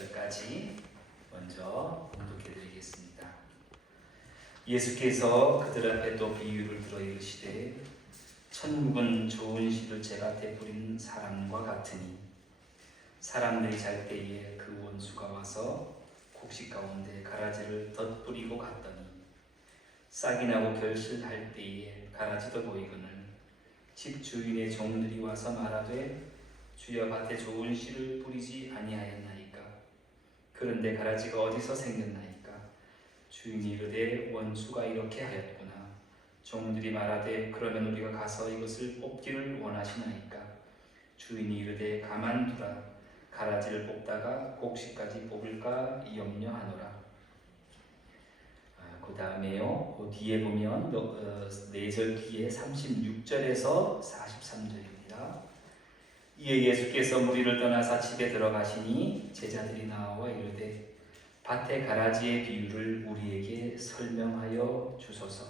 10절까지 먼저 봉독해 드리겠습니다. 예수께서 그들 앞에 또 비유를 들어 이르시되 천국은 좋은 씨를 제가 되뿌리는 사람과 같으니 사람들이 잘 때에 그 원수가 와서 곡식 가운데 가라지를 덧뿌리고 갔더니 싹이 나고 결실할 때에 가라지도 보이거늘 집 주인의 종들이 와서 말하되 주여 밭에 좋은 씨를 뿌리지 아니하였나이까? 그런데 가라지가 어디서 생겼나이까? 주인이 이르되 원수가 이렇게 하였구나. 종들이 말하되 그러면 우리가 가서 이것을 뽑기를 원하시나이까? 주인이 이르되 가만두라. 가라지를 뽑다가 곡식까지 뽑을까 염려하노라. 그 다음에요. 그 뒤에 보면 4절 뒤에 36절에서 43절입니다. 이에 예수께서 무리를 떠나사 집에 들어가시니 제자들이 나와 이르되 밭의 가라지의 비유를 우리에게 설명하여 주소서.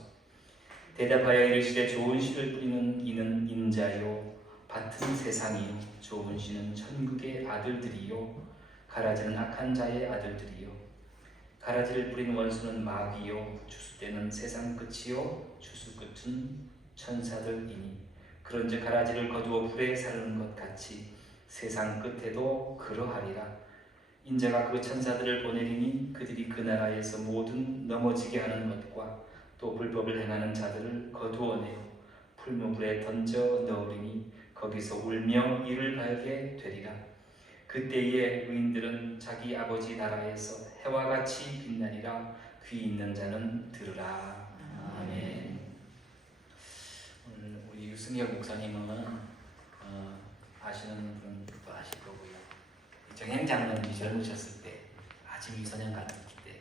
대답하여 이르시되 좋은 씨를 뿌리는 이는 인자요 밭은 세상이요 좋은 씨는 천국의 아들들이요 가라지는 악한 자의 아들들이요 가라지를 뿌린 원수는 마귀요 추수 때는 세상 끝이요 추수 끝은 천사들이니 그런즉 가라지를 거두어 불에 사르는 것 같이 세상 끝에도 그러하리라. 인자가 그 천사들을 보내리니 그들이 그 나라에서 모든 넘어지게 하는 것과 또 불법을 행하는 자들을 거두어내어 풀무불에 던져 넣으리니 거기서 울며 이를 갈게 되리라. 그때에 의인들은 자기 아버지 나라에서 해와 같이 빛나리라. 귀 있는 자는 들으라. 아멘. 오늘 우리 유승혁 목사님은 아시는 분도 아실 거고요. 정행 장로님이 젊으셨을 때 아주 미소년 같을 때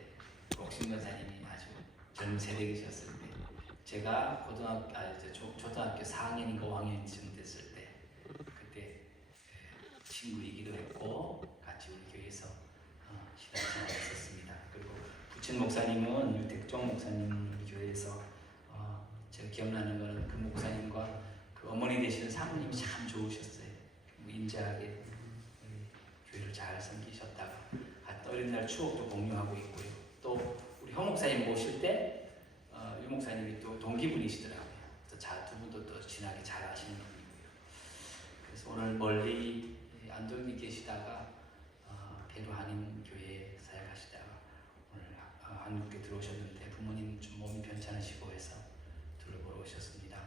옥신 권사님이 아주 젊은 세대이셨을 때 제가 초등학교 4학년인가 5학년쯤 됐을 때 그때 친구이기도 했고 같이 우리 교회에서 신앙생활을 했었습니다. 그리고 부친 목사님은 유택종 목사님 우리 교회에서 제가 기억나는 거는 그 목사님과 그 어머니 되시는 사모님이 참 좋으셨어요. 인자하게 교회를 잘 섬기셨다가 어린 날 추억도 공유하고 있고요. 또 우리 형 목사님 모실 때 유 목사님이 또 동기분이시더라고요. 두 분도 또 친하게 잘 아시는 분이고요. 그래서 오늘 멀리 안동에 계시다가 배로 한인 교회에 사역하시다가 오늘 한국에 들어오셨는데 부모님 좀 몸이 괜찮으시고 해서 둘러보러 오셨습니다.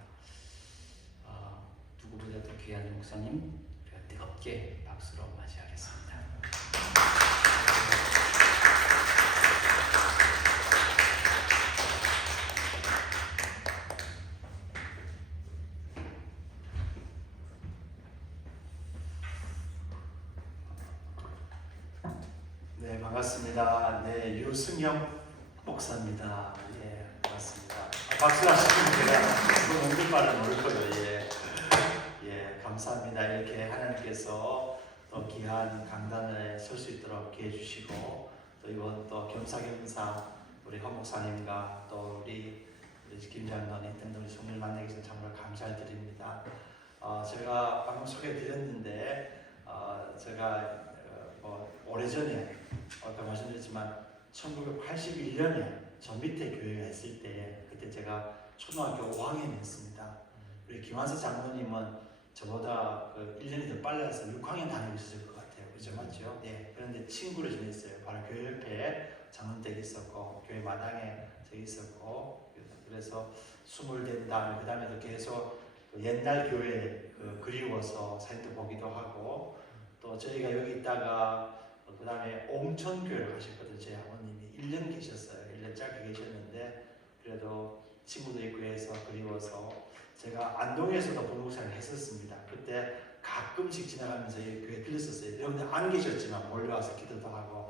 누구보다도 귀한 목사님 뜨겁게 박수로 맞이하겠습니다. 네, 반갑습니다. 네, 유승혁 목사입니다. 예, 반갑습니다. 박수 하시면 제가 눈물 말은 올 거예요. 예, 감사합니다. 이렇게 하나님께서 또 귀한 강단에 설 수 있도록 기회 주시고 또 이번 또 겸사겸사 우리 허 목사님과 또 우리 김장로님 등 우리 성도를 만나게 해서 정말 감사드립니다. 제가 방금 소개해드렸는데 제가 오래전에 아까 말씀드렸지만 1981년에 저 밑에 교회가 있을 때 그때 제가 초등학교 5학년이었습니다. 우리 김환서 장로님은 저보다 1년이 더 빨라서 6학년 다니고 있었을 것 같아요. 그죠? 맞죠? 네. 그런데 친구를 지냈어요. 바로 교회 옆에 장로댁이 있었고 교회 마당에 저기 있었고 그래서 20된 다음에 그 다음에도 계속 옛날 교회 그리워서 사진도 보기도 하고 또 저희가 여기 있다가 그 다음에 옹천교회를 가셨거든요. 제 아버님이 1년 계셨어요. 1년 짧게 계셨는데 그래도 친구도 있고 해서 그리워서 제가 안동에서도 부목사를 했었습니다. 그때 가끔씩 지나가면서 이 교회 들렸었어요. 여러분들 안 계셨지만 몰려와서 기도도 하고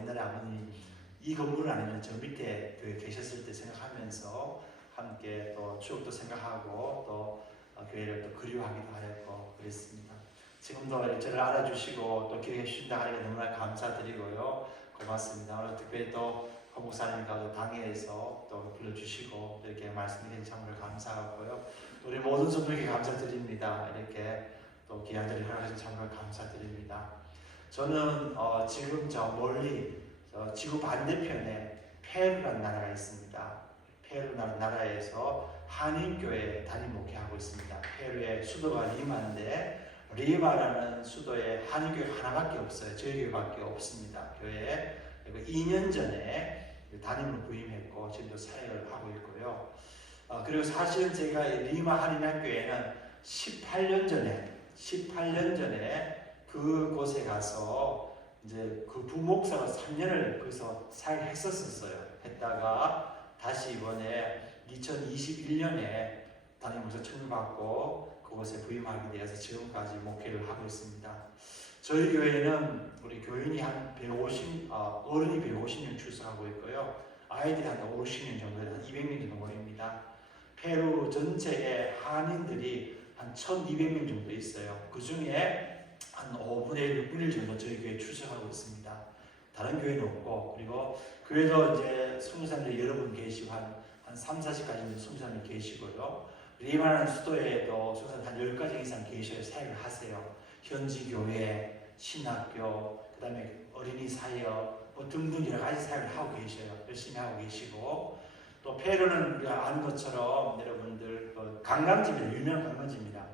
옛날에 아버님 이 건물은 아니면 저 밑에 교회 계셨을 때 생각하면서 함께 또 추억도 생각하고 또 교회를 또 그리워하기도 하였고 그랬습니다. 지금도 저를 알아주시고 또 기억해 주신다 하니까 너무나 감사드리고요. 고맙습니다. 오늘 특별히 또 허 목사님과도 당회에서 또 불러주시고 이렇게 말씀드린 참으로 감사하고요. 우리 모든 성도에게 감사드립니다. 이렇게 또 귀한 자리 허락하신 참으로 감사드립니다. 저는 지금 저 멀리 지구 반대편에 페루라는 나라가 있습니다. 페루라는 나라에서 한인교회 담임 목회하고 있습니다. 페루의 수도가 리마인데 리마라는 수도에 한인교회 하나밖에 없어요. 저희 교회밖에 없습니다. 교회에. 그리고 2년 전에 담임을 부임했고 지금도 사역을 하고 있고요. 그리고 사실은 제가 리마 한인학교에는 18년 전에 그곳에 가서 이제 그 부목사로 3년을 거기서 사역했었어요. 했다가 다시 이번에 2021년에 담임 목사 청구받고 그곳에 부임하게 되어서 지금까지 목회를 하고 있습니다. 저희 교회는 우리 교인이 한 150, 어른이 150명 출석하고 있고요. 아이들이 한 50명 정도, 한 200명 정도 모입니다. 페루 전체에 한인들이 한 1,200명 정도 있어요. 그 중에 한 5분의 1, 6분의 1 정도 저희 교회에 출석하고 있습니다. 다른 교회는 없고, 그리고 교회도 이제 선교사님들이 여러 분 계시고 한 3, 40가지 선교사님 계시고요. 리마라는 수도에도 선교사님 한 10가지 이상 계셔야 사역을 하세요. 현지 교회, 신학교, 그 다음에 어린이 사역 뭐 등등 여러 가지 사역을 하고 계셔요. 열심히 하고 계시고, 또 페루는 우리가 아는 것처럼 여러분들 관광지입니다. 유명한 관광지입니다.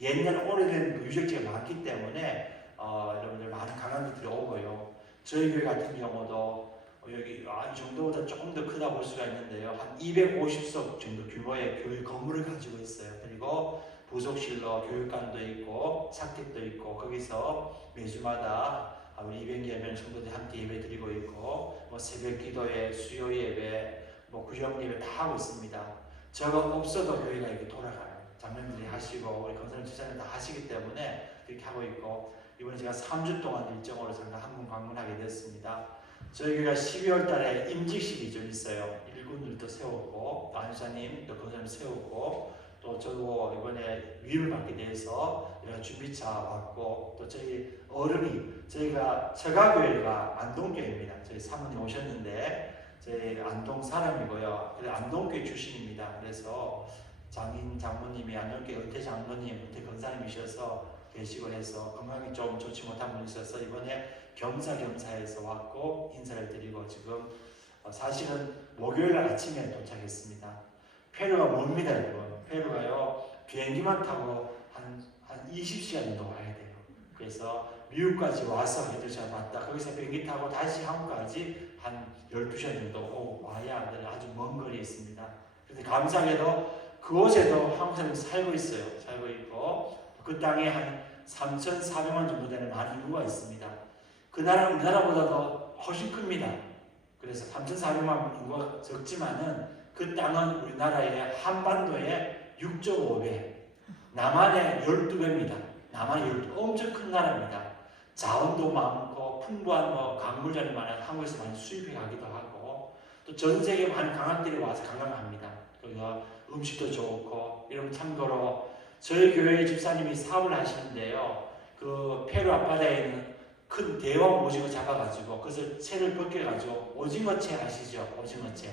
옛날 오래된 유적지가 많기 때문에 여러분들 많은 관광객들이 오고요. 저희 교회 같은 경우도 여기 이 정도보다 조금 더 크다 볼 수가 있는데요. 한 250석 정도 규모의 교회 건물을 가지고 있어요. 그리고 부속실로 교육관도 있고 사택도 있고 거기서 매주마다 우리 200여 정도들 함께 예배 드리고 있고 뭐 새벽 기도회, 수요 예배, 뭐 구정 예배 다 하고 있습니다. 저거 없어도 교회가 이렇게 돌아가요. 장로님들이 하시고 우리 건설 집사님 다 하시기 때문에 그렇게 하고 있고, 이번에 제가 3주 동안 일정으로 잠깐 한국 방문하게 됐습니다. 저희 교회가 12월 달에 임직식이 좀 있어요. 일꾼들도 세웠고 안사님 또 건설님 세웠고 또 저도 이번에 위임을 받게 돼서 여러 준비차 받고, 또 저희 어른이 저희가 서가교회가 안동교회입니다. 저희 사모님 오셨는데 저희 안동 사람이고요. 그래서 안동교회 출신입니다. 그래서 장모님이 안동교회 은퇴 장로님, 은퇴 권사님이셔서 계시고 해서 건강이 좀 좋지 못한 분이 있어서 이번에 겸사겸사해서 왔고 인사를 드리고 지금 사실은 목요일 아침에 도착했습니다. 페루가 멉니다, 여러분. 페루가요, 비행기만 타고 한 20시간 정도 와야 돼요. 그래서 미국까지 와서 헤드샷 왔다. 거기서 비행기 타고 다시 한국까지 한 12시간 정도 오고 와야 아주 먼 거리에 있습니다. 그런데 감사하게도 그곳에도 한국 사람이 살고 있어요. 살고 있고 그 땅에 한 3,400만 정도 되는 많은 인구가 있습니다. 그 나라는 우리나라보다도 훨씬 큽니다. 그래서 3,400만 인구가 적지만은 그 땅은 우리나라의 한반도의 6.5배, 남한의 12배입니다. 남한의 12배, 엄청 큰 나라입니다. 자원도 많고 풍부한 광물자리 많은 한국에서 많이 수입해 가기도 하고 또 전 세계 많은 관광객들이 와서 관광합니다. 그래서 음식도 좋고, 이런 참고로 저희 교회 집사님이 사업을 하시는데요. 그 페루 앞바다에 있는 큰 대왕 오징어 잡아가지고 그것을 채를 벗겨가지고 오징어채 아시죠? 오징어채.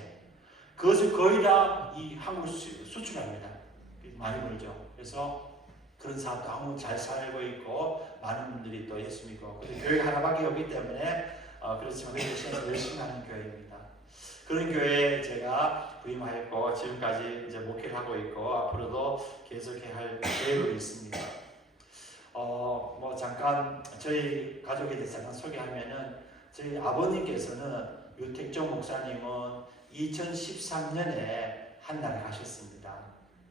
그것을 거의 다 이 한국으로 수출합니다. 많이 벌죠. 그래서 그런 사업도 한국 잘 살고 있고 많은 분들이 또 예수 믿고, 근데 교회 하나밖에 없기 때문에 그렇지만 그 대신에 열심히 하는 교회입니다. 그런 교회에 제가 부임하였고 지금까지 이제 목회를 하고 있고 앞으로도 계속해야 할 계획으로 있습니다. 뭐 잠깐 저희 가족에 대해서 잠깐 소개하면은, 저희 아버님께서는 유택종 목사님은 2013년에 한나라에 가셨습니다.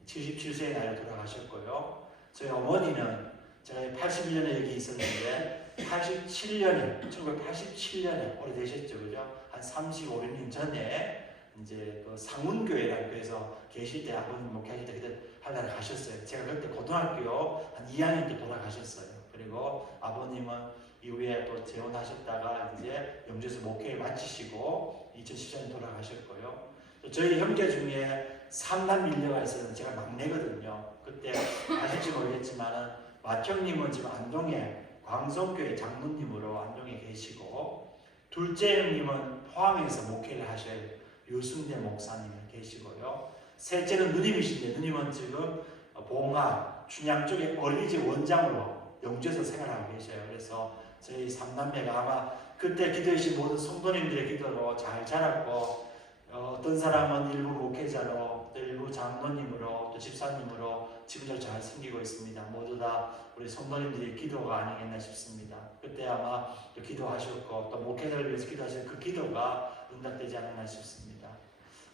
77세의 나이로 돌아가셨고요. 저희 어머니는 제가 81년에 여기 있었는데 1987년에 오래되셨죠, 그죠? 한 35년 전에 이제 그 상문교회라는 교회에서 계실 때 아버님 목회하실 때 그때 한나라에 가셨어요. 제가 그때 고등학교 한 2학년 때 돌아가셨어요. 그리고 아버님은 이후에 또 재혼하셨다가 이제 영주에서 목회를 마치시고 2014년 돌아가셨고요. 또 저희 형제 중에 3남 일녀가 있었는데 제가 막내거든요. 그때 아실지 모르겠지만은 맏형님은 지금 안동에 광성교회 장로님으로 안동에 계시고, 둘째 형님은 포항에서 목회를 하셔요. 유승대 목사님 계시고요. 셋째는 누님이신데 누님은 지금 봉화 춘향 쪽에 어린이집 원장으로 영주에서 생활하고 계셔요. 그래서 저희 삼남매가 아마 그때 기도해주신 모든 성도님들의 기도로 잘 자랐고, 어떤 사람은 일부 목회자로, 또 일부 장로님으로, 또 집사님으로 지금도 잘 섬기고 있습니다. 모두 다 우리 성도님들의 기도가 아니겠나 싶습니다. 그때 아마 또 기도하셨고, 또 목회자를 위해서 기도하신 그 기도가 응답되지 않았나 싶습니다.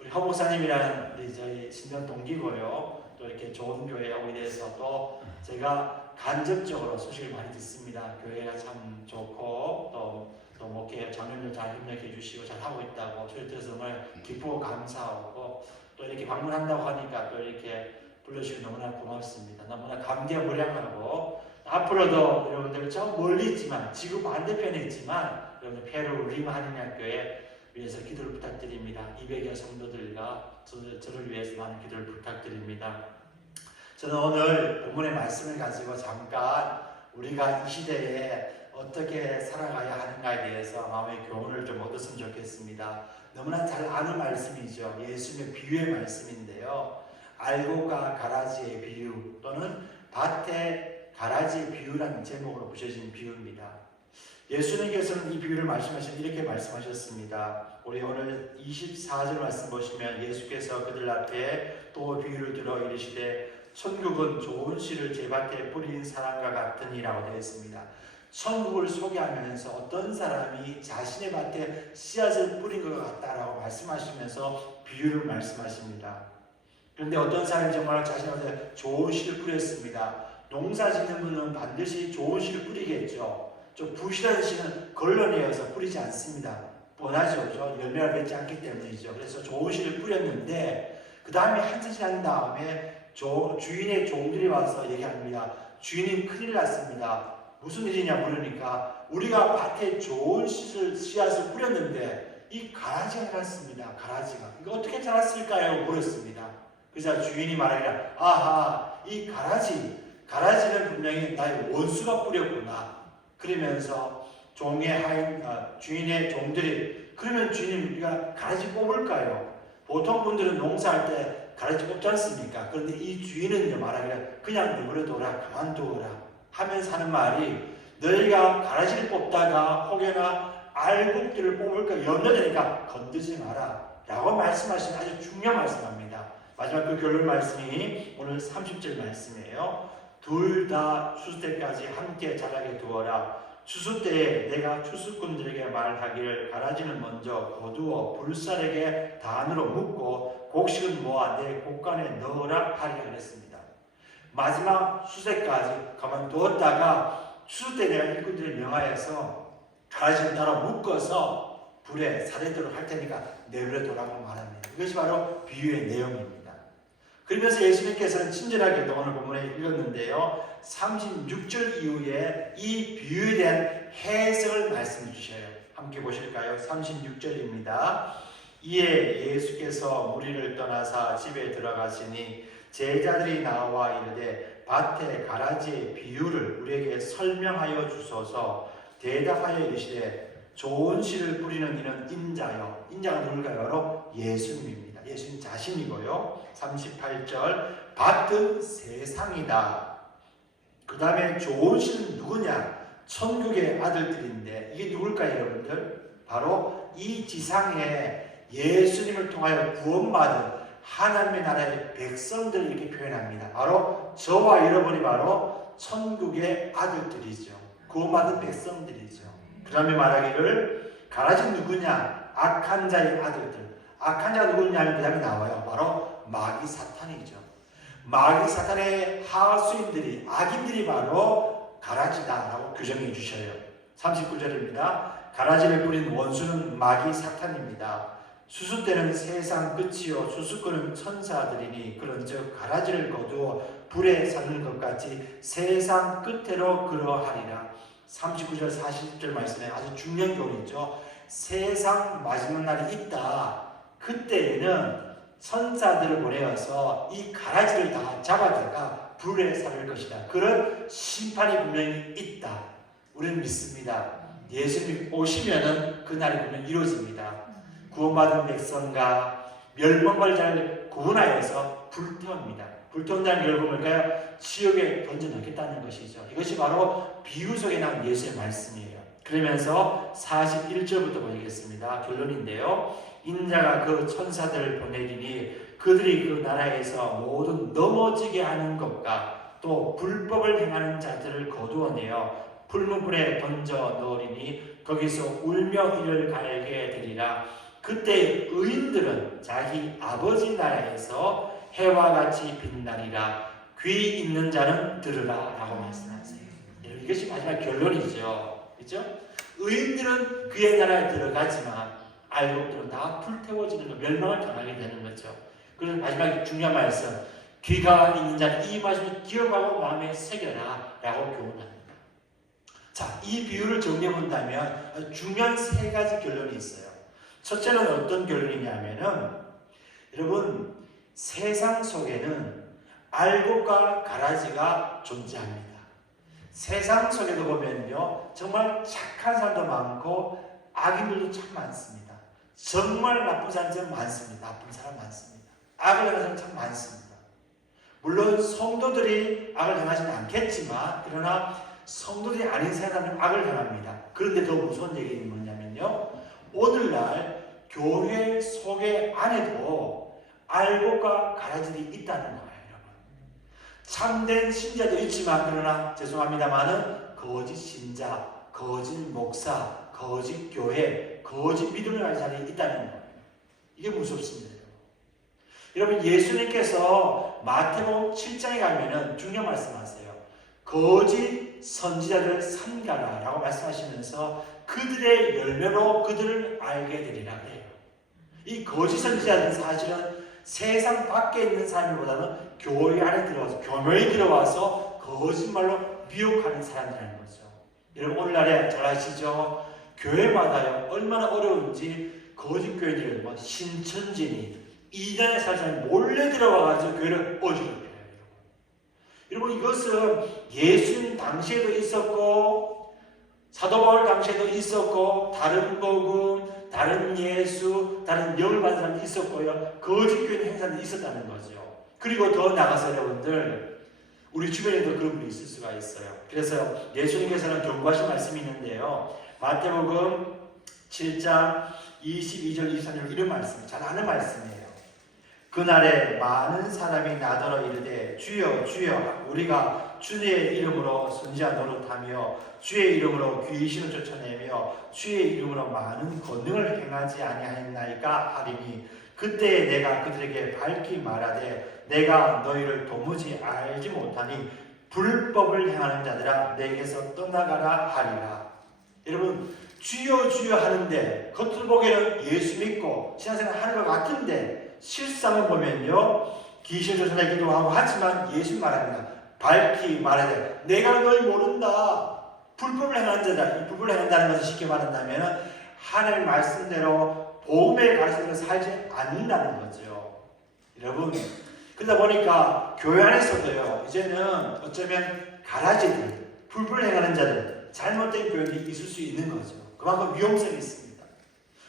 우리 허 목사님이라는 우리 저희 신전 동기고요. 또 이렇게 좋은 교회에 오게 돼서 또 제가 간접적으로 소식을 많이 듣습니다. 교회가 참 좋고 또 목회 장로님들 잘 협력해 주시고 잘 하고 있다고 저희 들어서 정말 기쁘고 감사하고, 또 이렇게 방문한다고 하니까 또 이렇게 불러주시면 너무나 고맙습니다. 너무나 감개무량하고, 앞으로도 여러분들 저 멀리 있지만 지구 반대편에 있지만 여러분들 페루 리마 한인학교에 위해서 기도를 부탁드립니다. 200여 성도들과 저를 위해서 많은 기도를 부탁드립니다. 저는 오늘 본문의 말씀을 가지고 잠깐 우리가 이 시대에 어떻게 살아가야 하는가에 대해서 마음의 교훈을 좀 얻었으면 좋겠습니다. 너무나 잘 아는 말씀이죠. 예수님의 비유의 말씀인데요. 알곡과 가라지의 비유, 또는 밭의 가라지의 비유라는 제목으로 붙여진 비유입니다. 예수님께서는 이 비유를 말씀하시면 이렇게 말씀하셨습니다. 우리 오늘 24절 말씀 보시면 예수께서 그들 앞에 또 비유를 들어 이르시되 천국은 좋은 씨를 제 밭에 뿌린 사람과 같으니라고 되어 있습니다. 천국을 소개하면서 어떤 사람이 자신의 밭에 씨앗을 뿌린 것 같다라고 말씀하시면서 비유를 말씀하십니다. 그런데 어떤 사람이 정말 자신의 밭에 좋은 씨를 뿌렸습니다. 농사 짓는 분은 반드시 좋은 씨를 뿌리겠죠. 좀 부실한 씨는 걸러내어서 뿌리지 않습니다. 뻔하죠. 열매를 맺지 않기 때문이죠. 그래서 좋은 씨를 뿌렸는데 그 다음에 한참 지난 다음에 주인의 종들이 와서 얘기합니다. 주인님 큰일 났습니다. 무슨 일이냐 물으니까 우리가 밭에 좋은 씨앗을 뿌렸는데 이 가라지가 자랐습니다. 가라지가. 이거 어떻게 자랐을까요? 물었습니다. 그래서 주인이 말하기를 아하, 이 가라지는 분명히 나의 원수가 뿌렸구나. 그러면서 주인의 종들이 그러면 주인님 우리가 가라지 뽑을까요? 보통 분들은 농사할 때 가라지 뽑지 않습니까? 그런데 이 주인은 말하기를 그냥 내버려둬라, 가만두어라 하면서 하는 말이 너희가 가라지를 뽑다가 혹여나 알곡들을 뽑을까 염려되니까 건드지 마라 라고 말씀하시는 아주 중요한 말씀입니다. 마지막 그 결론 말씀이 오늘 30절 말씀이에요. 둘 다 추수 때까지 함께 자라게 두어라. 추수 때에 내가 추수꾼들에게 말하기를 가라지는 먼저 거두어 불살에게 단으로 묶고 곡식은 모아 내 곡간에 넣으라 하리라 그랬습니다. 마지막 수세까지 가만두었다가 추수 때 내가 일꾼들을 명하여서 가라지를 따라 묶어서 불에 사대도록 할 테니까 내버려두라고 말합니다. 이것이 바로 비유의 내용입니다. 그러면서 예수님께서는 친절하게도 오늘 본문에 읽었는데요. 36절 이후에 이 비유에 대한 해석을 말씀해 주셔요. 함께 보실까요? 36절입니다. 이에 예수께서 무리를 떠나사 집에 들어가시니 제자들이 나와 이르되 밭의 가라지의 비유를 우리에게 설명하여 주소서. 대답하여 이르시되 좋은 씨를 뿌리는 이는 인자요. 인자가 누굴까요? 바로 예수님입니다. 예수님 자신이고요. 38절 밭은 세상이다. 그 다음에 좋은 씨는 누구냐? 천국의 아들들인데 이게 누굴까요 여러분들? 바로 이 지상에 예수님을 통하여 구원받은 하나님의 나라의 백성들을 이렇게 표현합니다. 바로 저와 여러분이 바로 천국의 아들들이죠. 구원받은 백성들이죠. 그 다음에 말하기를 가라지는 누구냐? 악한 자의 아들들. 악한 자가 누구냐면 그 다음에 나와요. 바로 마귀 사탄이죠. 마귀 사탄의 하수인들이 악인들이 바로 가라지다라고 규정해 주셔요. 39절입니다. 가라지를 뿌린 원수는 마귀 사탄입니다. 수수 때는 세상 끝이요 수수꾼은 천사들이니 그런즉 가라지를 거두어 불에 사는 것 같이 세상 끝으로 그러하리라. 39절 40절 말씀에 아주 중요한 교훈이죠. 세상 마지막 날이 있다. 그때에는 천사들을 보내어서 이 가라지를 다 잡아다가 불에 사를 것이다. 그런 심판이 분명히 있다. 우리는 믿습니다. 예수님 오시면은 그 날이 분명히 이루어집니다. 구원받은 백성과 멸망을 잘 구분하여서 불태웁니다. 불태운다는 결국 뭘까요? 지옥에 던져 넣겠다는 것이죠. 이것이 바로 비유 속에 나온 예수의 말씀이에요. 그러면서 41절부터 보겠습니다. 결론인데요. 인자가 그 천사들을 보내리니 그들이 그 나라에서 모든 넘어지게 하는 것과 또 불법을 행하는 자들을 거두어내어 불문불에 던져 넣으리니 거기서 울며 이를 갈게 되리라. 그때 의인들은 자기 아버지 나라에서 해와 같이 빛나리라. 귀 있는 자는 들으라 라고 말씀하세요. 이것이 마지막 결론이죠. 그렇죠? 의인들은 그의 나라에 들어가지만 알곡들은 다 불태워지는 거, 멸망을 당하게 되는 거죠. 그래서 마지막에 중요한 말씀, 귀가 있는 자는 이 말씀을 기억하고 마음에 새겨라 라고 교훈합니다. 자, 이 비유를 정리해 본다면 중요한 세 가지 결론이 있어요. 첫째는 어떤 결론이냐면은, 여러분, 세상 속에는 알곡과 가라지가 존재합니다. 세상 속에도 보면요, 정말 착한 사람도 많고 악인들도 참 많습니다. 정말 나쁜 사람 많습니다. 나쁜 사람 많습니다. 악을 행하는 사람 참 많습니다. 물론 성도들이 악을 행하지는 않겠지만, 그러나 성도들이 아닌 사람은 악을 행합니다. 그런데 더 무서운 얘기는 뭐냐면요, 오늘날 교회 속에 안에도 알곡과 가라지들이 있다는 거예요. 여러분, 참된 신자도 있지만, 그러나 죄송합니다만은 거짓 신자, 거짓 목사, 거짓 교회, 거짓 믿음을 가진 사람이 있다는 거예요. 이게 무섭습니다. 여러분, 예수님께서 마태복음 7장에 가면은 중요한 말씀하세요. 거짓 선지자를 삼가라 라고 말씀하시면서 그들의 열매로 그들을 알게 되리라 그래요. 이 거짓 선지자는 사실은 세상 밖에 있는 사람보다는 교회 안에 들어와서, 교묘에 들어와서 거짓말로 미혹하는 사람이라는 거죠. 여러분, 오늘날에 잘 아시죠? 교회마다요, 얼마나 어려운지 거짓 교회들은 뭐 신천지니 이단의 사람이 몰래 들어와가지고 교회를 어지럽혀요. 여러분, 이것은 예수님 당시에도 있었고 사도 바울 당시에도 있었고 다른 복음, 다른 예수, 다른 영을 받은 사람도 있었고요. 거짓 교회 행사도 있었다는 거죠. 그리고 더 나가서 여러분들, 우리 주변에도 그런 분이 있을 수가 있어요. 그래서 예수님께서는 경고하신 말씀이 있는데요. 마태복음 7장 22절 23절 이런 말씀, 잘 아는 말씀이에요. 그날에 많은 사람이 나더러 이르되 주여 주여 우리가 주의 이름으로 선지자 노릇하며 주의 이름으로 귀신을 쫓아내며 주의 이름으로 많은 권능을 행하지 아니하였나이까 하리니 그때 내가 그들에게 밝히 말하되 내가 너희를 도무지 알지 못하니 불법을 행하는 자들아 내게서 떠나가라 하리라. 여러분, 주여 주여 하는데 겉으로 보기에는 예수 믿고 신앙생활 하는 것 같은데 실상을 보면요, 귀신 쫓아내기도 하고 하지만 예수 말합니다. 밝히 말하되 내가 널 모른다. 불법을 행하는 자다. 이 불법을 행한다는 것을 쉽게 말한다면 하나님 말씀대로 복음의 가르침대로 살지 않는다는 거죠. 여러분, 그러다 보니까 교회 안에서도요, 이제는 어쩌면 가라지들, 불법을 행하는 자들, 잘못된 교회들이 있을 수 있는 거죠. 그만큼 위험성이 있습니다.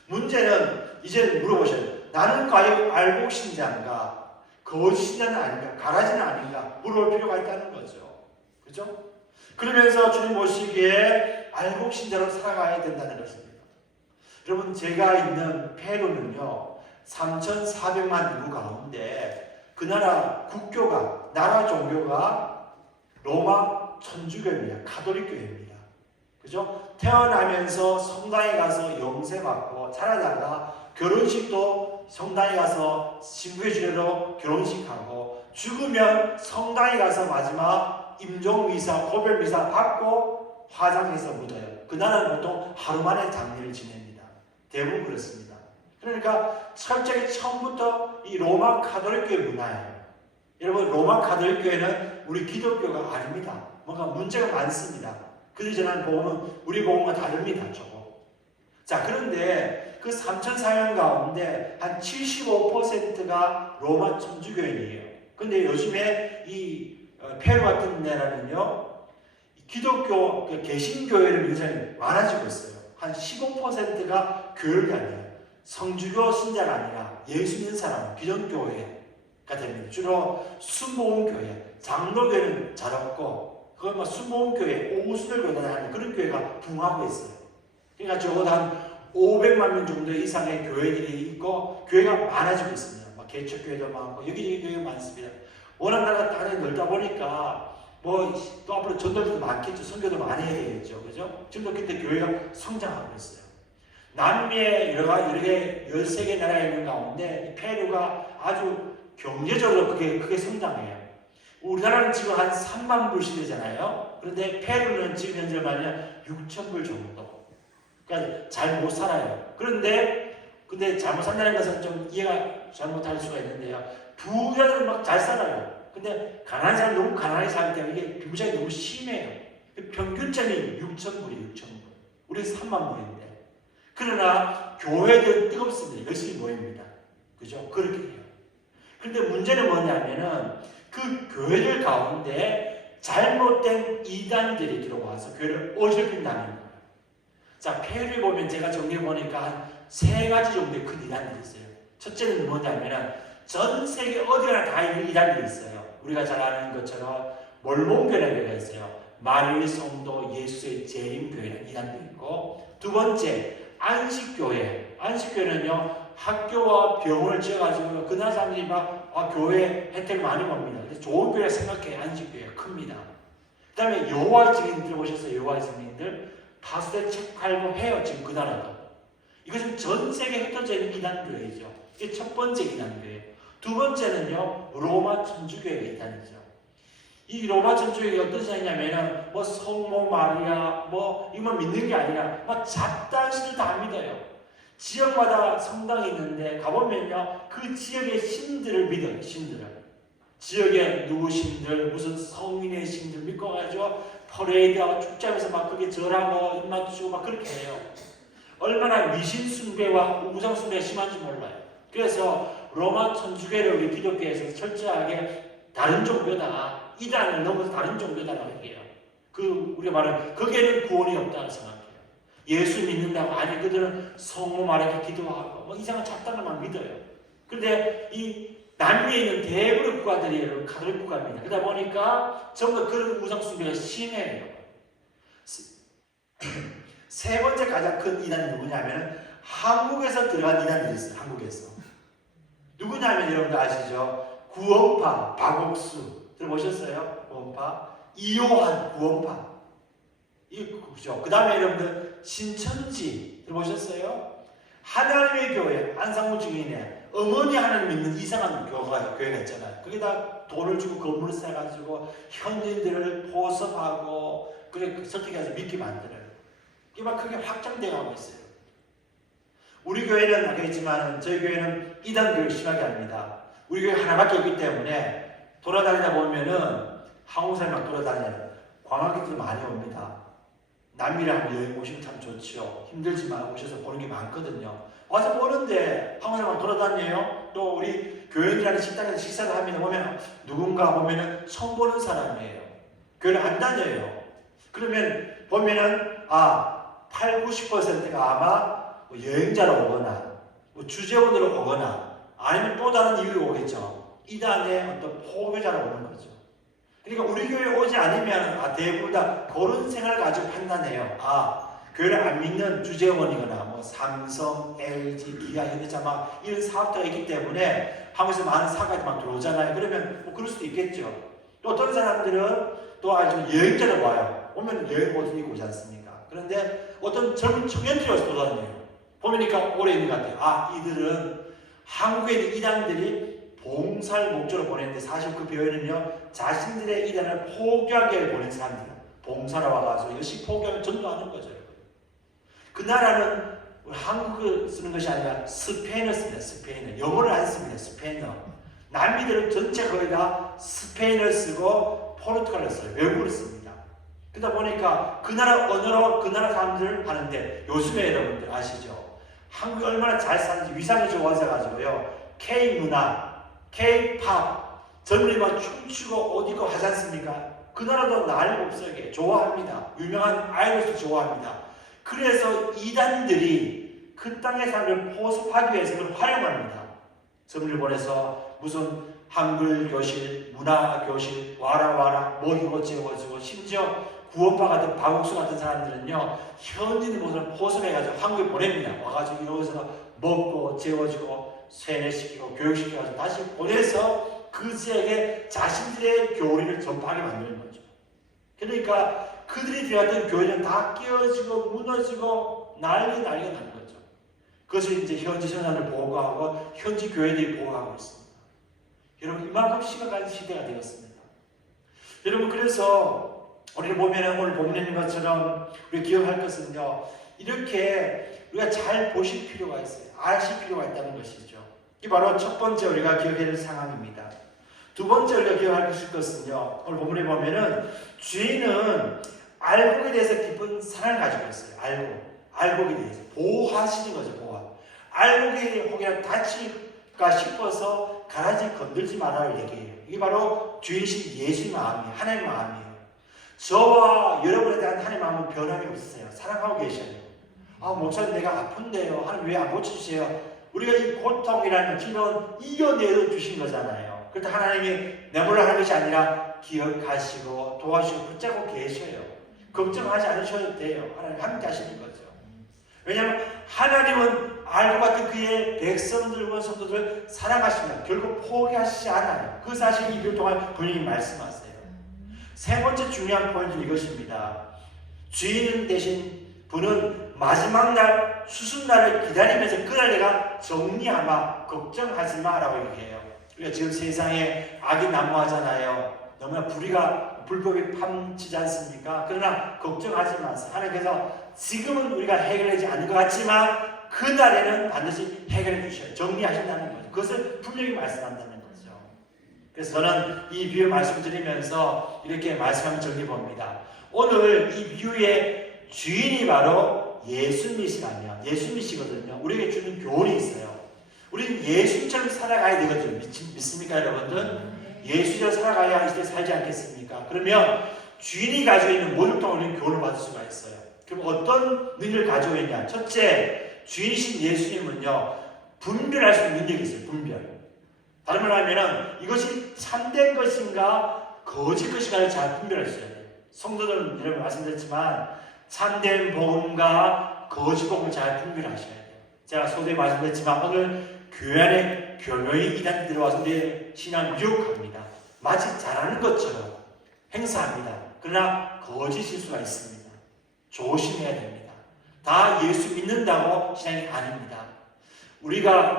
문제는 이제 물어보셔요. 나는 과연 알곡 신자인가? 거짓 신자는 아닌가? 가라지는 아닌가? 물어볼 필요가 있다는 거죠. 그렇죠? 그러면서 주님 보시기에 알곡 신자로 살아가야 된다는 것입니다. 여러분, 제가 있는 페루는요, 3,400만 인구 가운데 그 나라 국교가, 나라 종교가 로마 천주교입니다. 가톨릭 교회입니다. 그죠? 태어나면서 성당에 가서 영세받고 자라다가 결혼식도 성당에 가서 신부의 주례로 결혼식하고 죽으면 성당에 가서 마지막 임종미사, 고별미사 받고 화장해서 묻어요. 그날은 보통 하루 만에 장례를 지냅니다. 대부분 그렇습니다. 그러니까 철저히 처음부터 이 로마 가톨릭 교회 문화예요. 여러분, 로마 가톨릭 교회는 우리 기독교가 아닙니다. 뭔가 문제가 많습니다. 그들이 전하는 복음은 우리 복음과 다릅니다. 조금. 자, 그런데 그 3,400명 가운데 한 75%가 로마 천주교인이에요. 근데 요즘에 이 페루 같은 데라면요, 기독교 개신교회를 굉장히 많아지고 있어요. 한 15%가 교회가 아니에요. 성주교 신자가 아니라 예수 믿는 사람, 기존교회. 됩니다. 주로 순복음교회, 장로교회는 잘 없고 그건 뭐 순복음교회, 오순절 교회 다니는 그런 교회가 붕하고 있어요. 그러니까 적어도 한 500만 명 정도 이상의 교회들이 있고 교회가 많아지고 있습니다. 막 개척교회도 많고 여기저기 교회가 많습니다. 워낙 나라가 땅이 넓다 보니까 뭐 또 앞으로 전도들도 많겠죠. 선교도 많이 해야 되겠죠. 그죠? 지금도 그때 교회가 성장하고 있어요. 남미의 여러 개 13개 나라에 있는 가운데 페루가 아주 경제적으로 크게 성장해요. 우리나라는 지금 한 3만 불 시대잖아요. 그런데 페루는 지금 현재 말이야 6천 불 정도. 그러니까 잘 못 살아요. 근데 잘못 산다는 것은 좀 이해가 잘못할 수가 있는데요. 부자들은 막 잘 살아요. 근데 가난한 사람 너무 가난하게 살기 때문에 이게 부작이 너무 심해요. 평균점이 6,000불이 6,000불. 우리는 3만 불인데. 그러나 교회들은 뜨겁습니다. 열심히 모입니다. 그죠? 그렇게 해요. 근데 문제는 뭐냐면은 그 교회들 가운데 잘못된 이단들이 들어와서 교회를 어지럽힌다는 거예요. 자, 페루에 보면 제가 정리해보니까 한 3가지 정도의 큰 이단들이 있어요. 첫째는 뭐냐면은 전 세계 어디나 다 있는 이단들이 있어요. 우리가 잘 아는 것처럼 몰몬교회라는 교회가 있어요. 마리의 성도 예수의 재림교회라는 이단도 있고, 두 번째 안식교회. 안식교회는요 학교와 병원을 지어가지고 그 나라 사람들이 막 교회 혜택을 많이 봅니다. 그래서 좋은 교회라 생각해요. 안식교회가 큽니다. 그 다음에 여호와의 증인 들어보셨어요? 여호와의 증인들 파수대 책팔고 해요. 지금 그 나라도. 이것은 전 세계에 흩어져 있는 이단교회죠. 이게 첫 번째 이단교회. 두 번째는요 로마 천주교회가 이단이죠. 이 로마 천주교회가 어떤 사이냐면은 뭐 성모 마리아 이만 믿는 게 아니라 막 잡다한 신을 다 믿어요. 지역마다 성당이 있는데 가보면요 그 지역의 신들을 믿어요. 신들을. 지역의 누구 신들, 무슨 성인의 신들 믿고 가지고 퍼레이드하고 축제하면서 막 그게 절하고 입 맞추고 막 그렇게 해요. 얼마나 미신 숭배와 우상 숭배가 심한지 몰라요. 그래서 로마 천주교를 우리 기독교에서 철저하게 다른 종교다, 이단을 넘어서 다른 종교다라고 얘기해요. 우리가 말하는 거기에는 구원이 없다고 생각해요. 예수 믿는다고 아니 그들은 성모 마리아께 기도하고 이상한 잡담을만 믿어요. 그런데 이 남미에 있는 대부분의 국가들이 가톨릭 국가입니다. 그러다 보니까 전부 그런 우상 숭배가 심해요. 세 번째 가장 큰 이단이 누구냐면 한국에서 들어간 이단들이 있어요. 한국에서. 누구냐면 여러분들 아시죠? 구원파, 박옥수 들어보셨어요? 구원파, 이요한 구원파. 그죠? 그 다음에 여러분들 신천지 들어보셨어요? 하나님의 교회, 안상무 증인의 어머니 하나님 믿는 이상한 교회가 있잖아요. 거기다 돈을 주고 건물을 사가지고 현지인들을 포섭하고 그래 설득해서 믿게 만들어요. 이게 막 크게 확장되어 가고 있어요. 우리 교회는 아겠지만 저희 교회는 이단 교육을 심하게 합니다. 우리 교회 하나밖에 없기 때문에 돌아다니다 보면은 한국 사람이 막 돌아다녀요. 관광객들 많이 옵니다. 남미랑 여행 오시면 참 좋죠. 힘들지만 오셔서 보는 게 많거든요. 와서 보는데 한국 사람 막 돌아다녀요. 또 우리 교회라는 식당에서 식사를 합니다. 보면 누군가 보면은 처음 보는 사람이에요. 교회를 안 다녀요. 그러면 보면은 8, 90%가 아마 여행자로 오거나 주재원으로 오거나 아니면 또 다른 이유로 오겠죠. 이단의 어떤 포교자로 오는 거죠. 그러니까 우리 교회에 오지 않으면 대부분 다 그런 생활을 가지고 판단해요. 교회를 안 믿는 주재원이거나 삼성, LG, 기아, 현대차 이런 사업자가 있기 때문에 한국에서 많은 사업가들이 막 들어오잖아요. 그러면 그럴 수도 있겠죠. 또 어떤 사람들은 또 아주 여행자로 와요. 오면 여행 옷을 입고 오지 않습니까? 그런데 어떤 젊은 청년들이 와서 돌아다녀요. 보니까 오래 있는 것 같아요. 이들은 한국에 있는 이단들이 봉사를 목적으로 보냈는데 사실 그 교회는요 자신들의 이단을 포교하기 위해 보낸 사람들 봉사로 와가지고 열심히 포교하면 전도하는 거죠. 그 나라는 한국을 쓰는 것이 아니라 스페인어 씁니다. 스페인어. 영어를 안 씁니다. 스페인어. 남미들은 전체 거의 다 스페인어를 쓰고 포르투갈을 써요. 외국어를 씁니다. 그러다 보니까 그 나라 언어로 그 나라 사람들을 하는데 요즘에 여러분들 아시죠? 한국이 얼마나 잘 사는지 위상이 좋아서 가지고요. K-문화, K-팝, 젊은이 막 춤추고 옷 입고 하지 않습니까? 그 나라도 난리 없어요. 좋아합니다. 유명한 아이돌도 좋아합니다. 그래서 이단들이 그 땅의 사람을 포섭하기 위해서 그걸 활용합니다. 젊은이를 보내서 무슨 한글 교실, 문화 교실, 와라 먹이 못 재워주고, 심지어 구원파 같은 박옥수 같은 사람들은요, 현지인 모습을 호송해가지고 한국에 보냅니다. 와가지고 여기서 먹고 재워주고 세뇌시키고 교육시켜가지고 다시 보내서 그들에게 자신들의 교리를 전파하게 만드는 거죠. 그러니까 그들이 들어갔던 교회는 다 깨어지고 무너지고 난리가 나는 거죠. 그것을 이제 현지 선교사를 보고하고 현지 교회들이 보고하고 있습니다. 여러분, 이만큼 심각한 시대가 되었습니다. 여러분, 그래서 우리가 보면 오늘 본문에 있는 것처럼 우리가 기억할 것은요, 이렇게 우리가 잘 보실 필요가 있어요. 아실 필요가 있다는 것이죠. 이게 바로 첫 번째 우리가 기억해야 될 상황입니다. 두 번째 우리가 기억할 것은요, 오늘 본문에 보면은 주인은 알곡에 대해서 깊은 사랑을 가지고 있어요. 알곡에 대해서 보호하시는 거죠. 보호. 알곡이 혹여나 다칠까 싶어서 가라지 건들지 말아요 얘기해요. 이게 바로 주인이신 예수의 마음이에요. 하나님의 마음이에요. 저와 여러분에 대한 하나님의 마음은 변함이 없으세요. 사랑하고 계셔요. 목사님 내가 아픈데요. 하나님 왜 안 고쳐주세요? 우리가 이 고통이라는 질병은 이겨내도 주신 거잖아요. 그런데 하나님이 내몰라 하는 것이 아니라 기억하시고 도와주시고 붙잡고 계셔요. 걱정하지 않으셔도 돼요. 하나님 함께 하시는 거죠. 왜냐하면 하나님은 알고 같은 그의 백성들과 성도들을 사랑하십니다. 결국 포기하시지 않아요. 그 사실 이 일 동안 분명히 말씀하세요. 세 번째 중요한 포인트는 이것입니다. 주인 대신 분은 마지막 날 수순날을 기다리면서 그날 내가 정리하마 걱정하지 마라고 얘기해요. 우리가 지금 세상에 악이 난무하잖아요. 너무나 불법이 판치지 않습니까? 그러나 걱정하지 마세요. 하나님께서 지금은 우리가 해결하지 않은 것 같지만 그날에는 반드시 해결해 주셔요. 정리하신다는 거죠. 그것을 분명히 말씀한다는 거죠. 그래서 저는 이 비유 말씀드리면서 이렇게 말씀하면 정리해 봅니다. 오늘 이 비유의 주인이 바로 예수님이시라면, 예수님이시거든요. 우리에게 주는 교훈이 있어요. 우리는 예수님처럼 살아가야 되거든요. 믿습니까, 여러분들? 예수처럼 살아가야 이 시대에 살지 않겠습니까? 그러면 주인이 가지고 있는 모든 동안 우리는 교훈을 받을 수가 있어요. 그럼 어떤 능력을 가지고 있냐? 첫째, 주인이신 예수님은요, 분별할 수 있는 능력이 있어요. 분별. 다른 말로 하면은 이것이 참된 것인가 거짓 것인가를 잘 분별할 수 있어야 돼요. 성도들은 여러분 말씀드렸지만 참된 복음과 거짓 복음을 잘 분별하셔야 돼요. 제가 소두에 말씀드렸지만 오늘 교회 안에 교묘히 이단이 들어와서 우리의 신앙을 유혹합니다. 마치 잘하는 것처럼 행사합니다. 그러나 거짓일 수가 있습니다. 조심해야 됩니다. 다 예수 믿는다고 신앙이 아닙니다.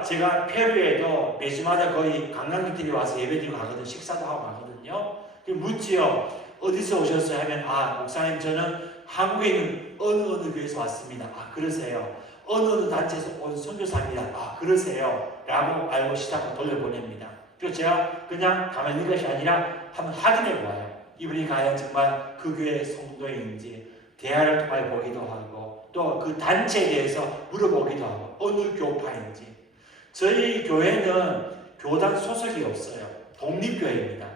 제가 페루에도 매주마다 거의 관광객들이 와서 예배드리고 가거든요. 식사도 하고 가거든요. 묻지요. 어디서 오셨어요? 하면 목사님 저는 한국에 있는 어느 교회에서 왔습니다. 그러세요. 어느 단체에서 온 선교사입니다. 그러세요. 라고 알고 시작하고 돌려보냅니다. 그래서 제가 그냥 가만히 있는 것이 아니라 한번 확인해 보아요. 이분이 과연 정말 그 교회 성도인지 대화를 통해 보기도 하고 또 그 단체에 대해서 물어보기도 하고 어느 교파인지. 저희 교회는 교단 소속이 없어요. 독립교회입니다.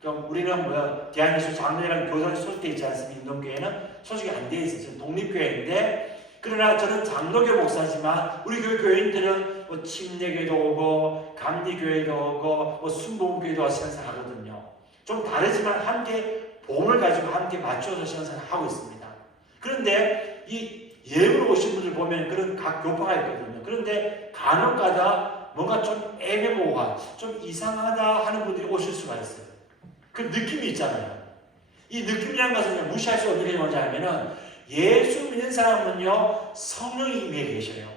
그럼 우리는 대한예수 장로회라는 교단에 소속되어 있지 않습니까? 인동교회는 소속이 안 되어 있어요. 독립교회인데 그러나 저는 장로교 목사지만 우리 교인들은 침례교회도 오고 감리교회도 오고 순복음교회도 와서 신앙생활하거든요. 좀 다르지만 함께 복음을 가지고 함께 맞춰서 신앙생활을 하고 있습니다. 그런데 이 예물로 오신 분들 보면 그런 각 교파가 있거든요. 그런데 간혹가다 뭔가 좀 애매모호한, 좀 이상하다 하는 분들이 오실 수가 있어요. 그 느낌이 있잖아요. 이 느낌이라는 것은 무시할 수 없는 게 뭐냐면은 예수 믿는 사람은요 성령이 임해 계셔요.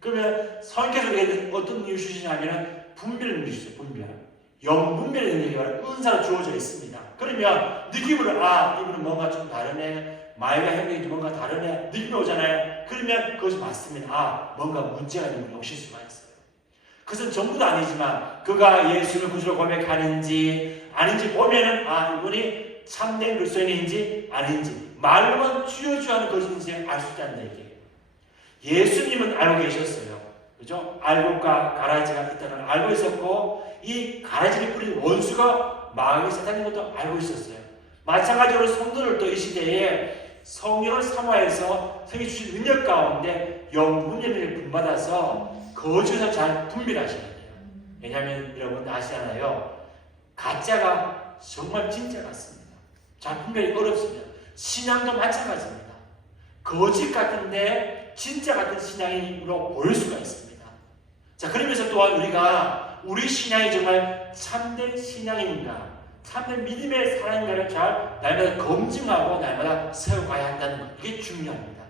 그러면 성령께서 어떤 능력을 주시냐면은 분별을 능력을 주세요. 분별. 영분별의 능력이 바로 은사로 주어져 있습니다. 그러면 느낌으로 이분은 뭔가 좀 다르네. 마이가 행동이 뭔가 다르네. 느낌이 오잖아요. 그러면 그것이 맞습니다. 뭔가 문제가 있는 분이 오실 수가 있어요. 그것은 전부 다 아니지만 그가 예수를 구주로 고백하는지 아닌지 보면은 이분이 참된 그리스도인인지 아닌지 말로만 주여주하는 것인지 알 수 있다는 얘기예요. 예수님은 알고 계셨어요. 그죠? 알곡과 가라지가 있다는 걸 알고 있었고 이 가라지를 뿌린 원수가 마귀 사탄인 것도 알고 있었어요. 마찬가지로 성도들도 이 시대에 성령을 사모해서 성이 주신 능력 가운데 영분별을 분받아서 거짓을 잘 분별하셔야 돼요. 왜냐하면 여러분 아시잖아요. 가짜가 정말 진짜 같습니다. 자, 분별이 어렵습니다. 신앙도 마찬가지입니다. 거짓 같은데 진짜 같은 신앙으로 보일 수가 있습니다. 자, 그러면서 또한 우리가 우리 신앙이 정말 참된 신앙인가, 참된 믿음의 사람인가를 잘 날마다 검증하고 날마다 세워가야 한다는 것, 이게 중요합니다.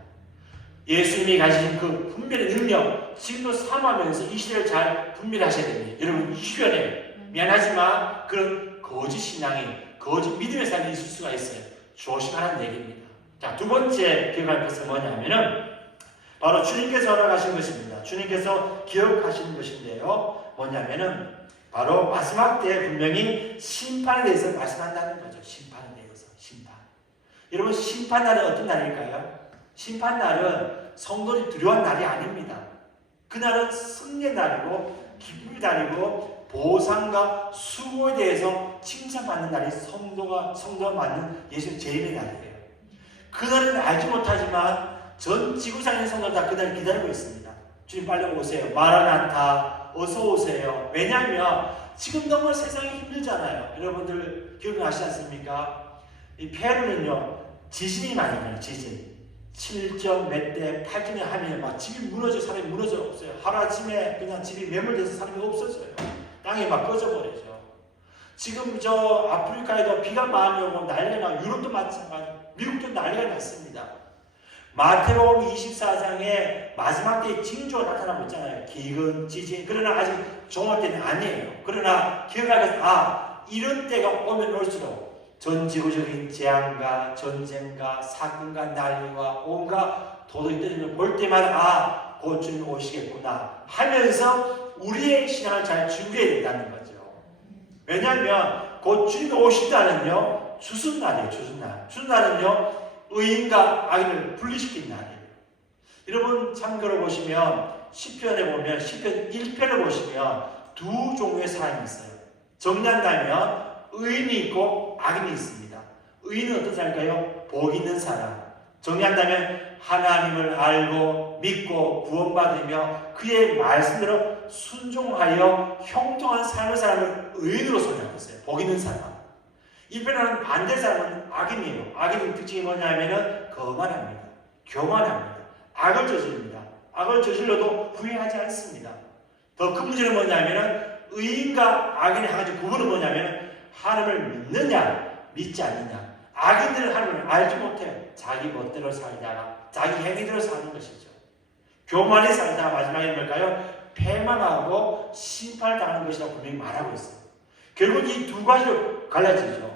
예수님이 가지신 그 분별의 능력, 지금도 삼하면서 이 시대를 잘 분별하셔야 됩니다. 여러분, 이 주변에 미안하지만 그런 거짓 신앙이, 거짓 믿음의 사람이 있을 수가 있어요. 조심하라는 얘기입니다. 자, 두 번째 기억할 것은 뭐냐면은 바로 주님께서 허락하신 것입니다. 주님께서 기억하시는 것인데요. 뭐냐면은 바로 마지막 때에 분명히 심판에 대해서 말씀한다는 거죠. 심판에 대해서. 심판. 여러분, 심판날은 어떤 날일까요? 심판날은 성도들이 두려운 날이 아닙니다. 그날은 승리의 날이고 기쁨의 날이고 보상과 수고에 대해서 칭찬받는 날이 성도가 맞는 예수님 재림의 날이에요. 그날은 알지 못하지만 전 지구상에 있는 성도들 다 그날을 기다리고 있습니다. 주님 빨리 오세요. 마라나타 어서 오세요. 왜냐하면 지금 너무 세상이 힘들잖아요. 여러분들 기억나시지 않습니까? 이 페루는요 지진이 많이 나요. 지진 7점 몇 대 8점에 하면 막 집이 무너져, 사람이 무너져 없어요. 하루아침에 그냥 집이 매몰돼서 사람이 없어져요. 땅이 막 꺼져버리죠. 지금 저 아프리카에도 비가 많이 오고 난리가 나고 유럽도 마찬가지, 미국도 난리가 났습니다. 마태복음 24장에 마지막 때에 징조가 나타나고 있잖아요. 기근, 지진. 그러나 아직 종말 때는 아니에요. 그러나 기억할 것은 이런 때가 오면 올수록 전 지구적인 재앙과 전쟁과 사건과 난리와 온갖 도덕이 떨어지는 볼 때마다 곧 주님 오시겠구나 하면서 우리의 신앙을 잘 준비해야 된다는 거죠. 왜냐하면 곧 주님이 오신다는요 주순날이에요. 주순날. 주순날은요 의인과 악인을 분리시킨 날이에요. 여러분 참고로 보시면 시편에 보면 시편 1편을 보시면 두 종류의 사람이 있어요. 정리한다면 의인이 있고 악인이 있습니다. 의인은 어떤 사람일까요? 복 있는 사람. 정리한다면 하나님을 알고 믿고 구원받으며 그의 말씀대로 순종하여 형통한 삶을 사람을 의인으로 소개하고 있어요. 복 있는 사람. 이편은 반대 사람은 악인이에요. 악인의 특징이 뭐냐면은 거만합니다. 교만합니다. 악을 저지릅니다. 악을 저질러도 후회하지 않습니다. 더 큰 문제는 뭐냐면은 의인과 악인의 한 가지 구분은 뭐냐면은 하나님을 믿느냐 믿지 않느냐. 악인들은 하나님을 알지 못해요. 자기 멋대로 살다가 자기 행위대로 사는 것이죠. 교만히 살다가 마지막에 뭘까요? 패망하고 심판을 당하는 것이라고 분명히 말하고 있어요. 결국 이 두 가지로 갈라지죠.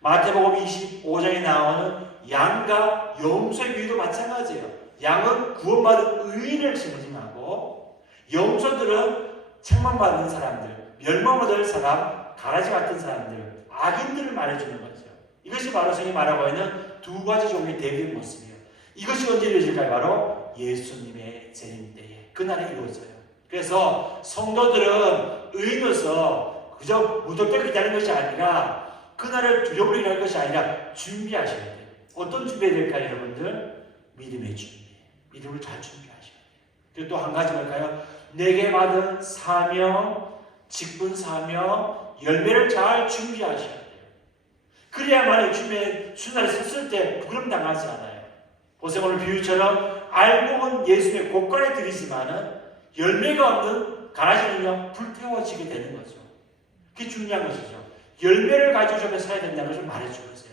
마태복음 25장에 나오는 양과 염소의 비유도 마찬가지예요. 양은 구원받은 의인을 징징하고 염소들은 책망받는 사람들, 멸망받을 사람, 가라지 같은 사람들, 악인들을 말해주는 거죠. 이것이 바로 성경이 말하고 있는 두 가지 종류의 대비의 모습이에요. 이것이 언제 이루어질까요? 바로 예수님의 재림 때에 그날에 이루어져요. 그래서 성도들은 의인으로서 그저 무덤때 기다리는 것이 아니라 그날을 두려움으로 일할 것이 아니라 준비하셔야 돼요. 어떤 준비해야 될까요, 여러분들? 믿음의 준비. 믿음을 잘 준비하셔야 돼요. 그리고 또 한 가지 뭘까요? 내게 받은 사명, 직분 사명, 열매를 잘 준비하셔야 돼요. 그래야만 주님의 주날에 섰을 때 부끄럼 당하지 않아요. 보세요, 오늘 비유처럼 알곡은 예수님의 곳간에 들이지만은 열매가 없는 가라지는요 불태워지게 되는 거죠. 그게 중요한 것이죠. 열매를 가지고 좀 서야 된다는 것을 말해주고 있어요.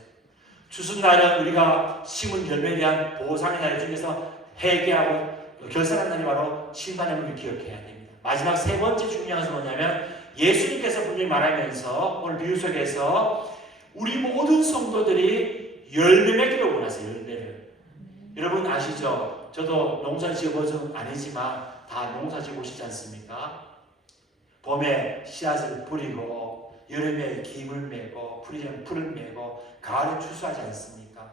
주순날은 우리가 심은 열매에 대한 보상의 날 중에서 회개하고 결산한 날이 바로 심판의 문을 기억해야 됩니다. 마지막 세 번째 중요한 것은 뭐냐면 예수님께서 분명히 말하면서 오늘 비유 속에서 우리 모든 성도들이 열매 맺기를 원하세요. 열매를. 여러분 아시죠? 저도 농사 지어본 적은 아니지만 다 농사 지고 오시지 않습니까? 봄에 씨앗을 뿌리고 여름에 김을 메고 풀을 메고 가을에 추수하지 않습니까?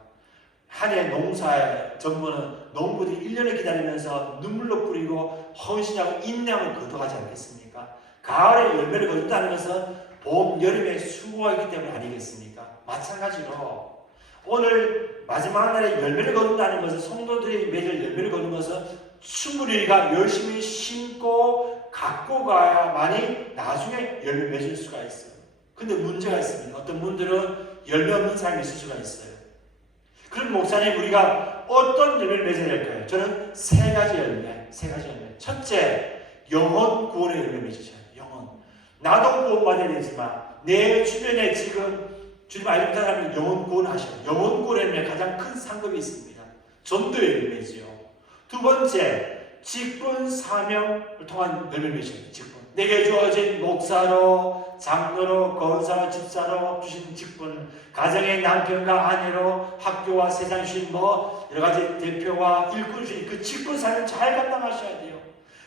한 해 농사의 전부는 농부들이 1년을 기다리면서 눈물로 뿌리고 헌신하고 인내하고 거둬가지 않겠습니까? 가을에 열매를 거둔다는 것은 봄, 여름에 수고가 있기 때문에 아니겠습니까? 마찬가지로 오늘 마지막 날에 열매를 거둔다는 것은 성도들이 매일 열매를 거둔 것은 충분히 우리가 열심히 심고 갖고 가야만이 나중에 열매 맺을 수가 있어요. 근데 문제가 있습니다. 어떤 분들은 열매 없는 삶이 있을 수가 있어요. 그럼 목사님, 우리가 어떤 열매를 맺어야 될까요? 저는 세 가지 열매. 첫째, 영혼 구원의 열매 맺으셔야 돼요. 영혼. 나도 구원받아야 되지만 내 주변에 지금 주님 알지 못하는 사람이 영혼 구원하셔요. 영혼 구원의 열매 가장 큰 상급이 있습니다. 전도의 열매지요. 두 번째, 직분 사명을 통한 열매를 맺으셔야 돼요. 직분. 내게 주어진 목사로, 장로로, 권사로, 집사로 주신 직분, 가정의 남편과 아내로, 학교와 세상 주신 여러 가지 대표와 일꾼 주신 그 직분 삶을 잘 감당하셔야 돼요.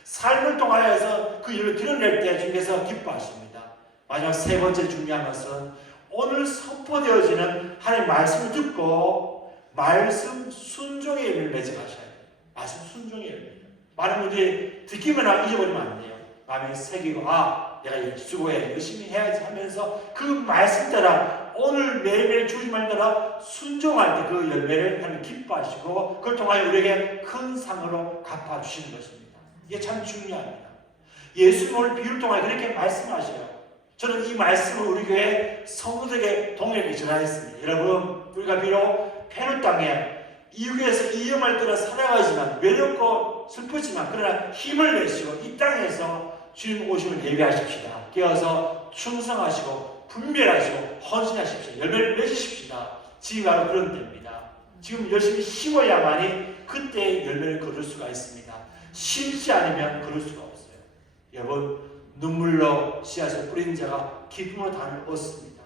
삶을 통하여서 그 일을 드러낼 때 주님께서 기뻐하십니다. 마지막 세 번째 중요한 것은 오늘 선포되어지는 하나님의 말씀을 듣고 말씀 순종의 열매를 맺어가셔야 돼요. 말씀 순종의 열매. 많은 분들이 듣기만 하고 잊어버리면 안 돼요. 마음에 새기고 내가 수고해 열심히 해야지 하면서 그 말씀 따라 오늘 매일매일 주님 말 따라 순종할 때 그 열매를 하나님 기뻐하시고 그걸 통하여 우리에게 큰 상으로 갚아주시는 것입니다. 이게 참 중요합니다. 예수님 오늘 비유를 통하여 그렇게 말씀하셔요. 저는 이 말씀을 우리 교회 성도들에게 동일하게 전하였습니다. 여러분, 우리가 비록 페루 땅에 이국에서 이 영을 따라 살아가지만 외롭고 슬프지만 그러나 힘을 내시고 이 땅에서 주님 오심을 예비하십시다. 깨어서 충성하시고 분별하시고 헌신하십시오. 열매를 맺으십시다. 지금 바로 그런 때입니다. 지금 열심히 심어야만이 그때 열매를 거둘 수가 있습니다. 심지 않으면 거둘 수가 없어요. 여러분, 눈물로 씨앗을 뿌린 자가 기쁨으로 단을 얻습니다.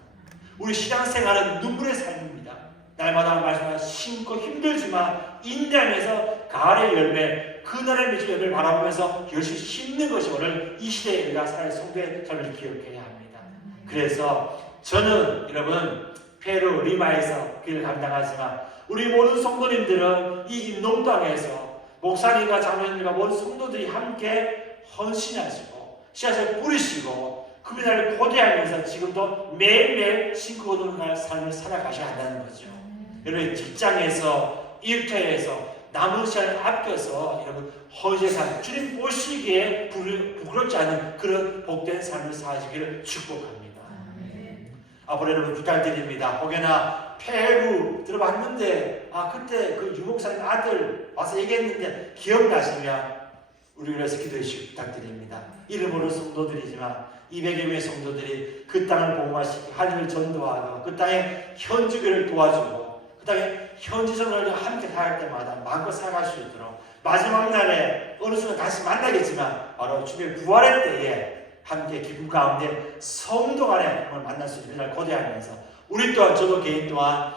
우리 신앙생활은 눈물의 삶입니다. 날마다 말씀하신 심고 힘들지만 인내하면서 가을의 열매, 그날의 맺은 열매를 바라보면서 열심히 심는 것이 오늘 이 시대에 우리가 살아갈 성도의 삶을 기억해야 합니다. 그래서 저는 여러분 페루 리마에서 길을 감당하지만 우리 모든 성도님들은 이 인도 땅에서 목사님과 장로님과 모든 성도들이 함께 헌신하시고 씨앗을 뿌리시고 그 날을 고대하면서 지금도 매일매일 심고 거두는 삶을 살아가셔야 한다는 거죠. 여러분 직장에서 일터에서 남은 시간을 아껴서 여러분 헌신한 주님 보시기에 부끄럽지 않은 그런 복된 삶을 사시기를 축복합니다. 앞으로 여러분 부탁드립니다. 혹여나 페루 들어봤는데 그때 그 유목사님 아들 와서 얘기했는데 기억나시면 우리 위해서 기도해 주시기 부탁드립니다. 이름으로 성도들이지만 200여 명의 성도들이 그 땅을 복음화시키고 하나님을 전도하고 그 땅에 현지교회를 도와주고 그 땅에 현지 성도들과 함께 살아갈 때마다 마음껏 살아갈 수 있도록 마지막 날에 어느 순간 다시 만나겠지만 바로 주님의 부활의 때에 함께 기쁨 가운데 성도 간에 만날 수 있는 날 고대하면서 우리 또한 저도 개인 또한